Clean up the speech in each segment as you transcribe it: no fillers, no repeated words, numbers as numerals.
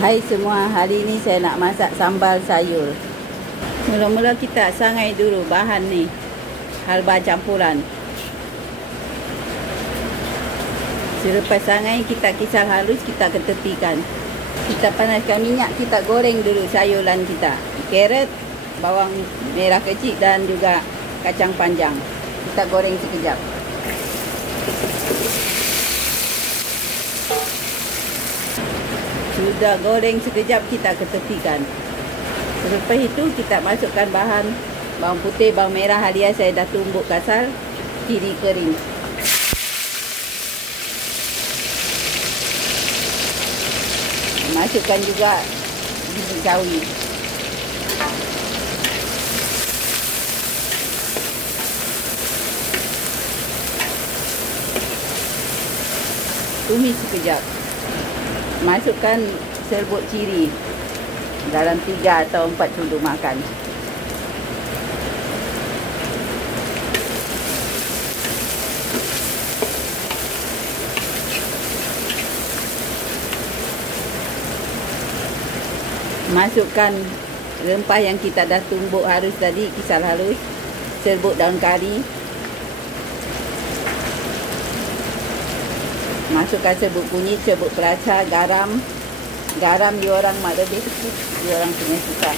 Hai semua, hari ni saya nak masak sambal sayur. Mula-mula kita sangai dulu bahan ni, halba campuran. Selepas sangai kita kisar halus, kita ketepikan. Kita panaskan minyak, kita goreng dulu sayuran kita. Carrot, bawang merah kecil dan juga kacang panjang. Kita goreng sekejap. Sudah goreng sekejap, kita ketepikan. Selepas itu kita masukkan bahan bawang putih, bawang merah halia saya dah tumbuk kasar, kiri kering. Masukkan juga biji sawi. Tumis sekejap. Masukkan serbuk ciri dalam 3 atau 4 sendok makan. Masukkan rempah yang kita dah tumbuk halus tadi, kisar halus. Serbuk daun kari. Masukkan serbuk kunyit, serbuk perasa, garam. Garam diorang mak lebih sikit, diorang punya suka.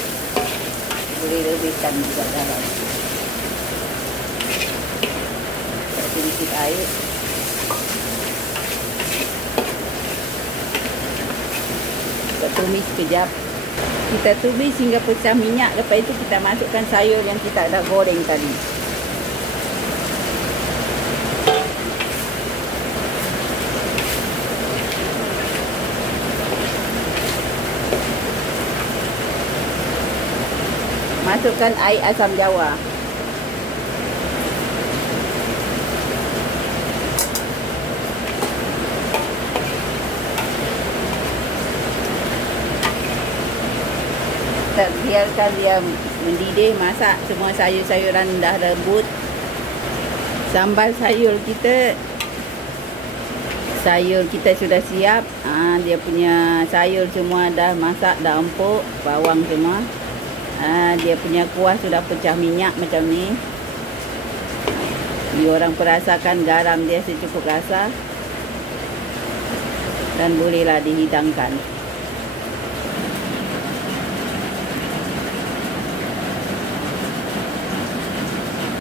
Boleh lebihkan juga garam. Sedikit air. Kita tumis sekejap. Kita tumis hingga pecah minyak. Lepas itu kita masukkan sayur yang kita dah goreng tadi. Masukkan air asam jawa. Kita biarkan dia mendidih, masak semua sayur-sayuran dah lembut. Sambal sayur kita sudah siap. Dia punya sayur semua dah masak, dah empuk, bawang semua. Dia punya kuah sudah pecah minyak macam ni. Diorang perasakan garam dia secukup rasa dan bolehlah dihidangkan.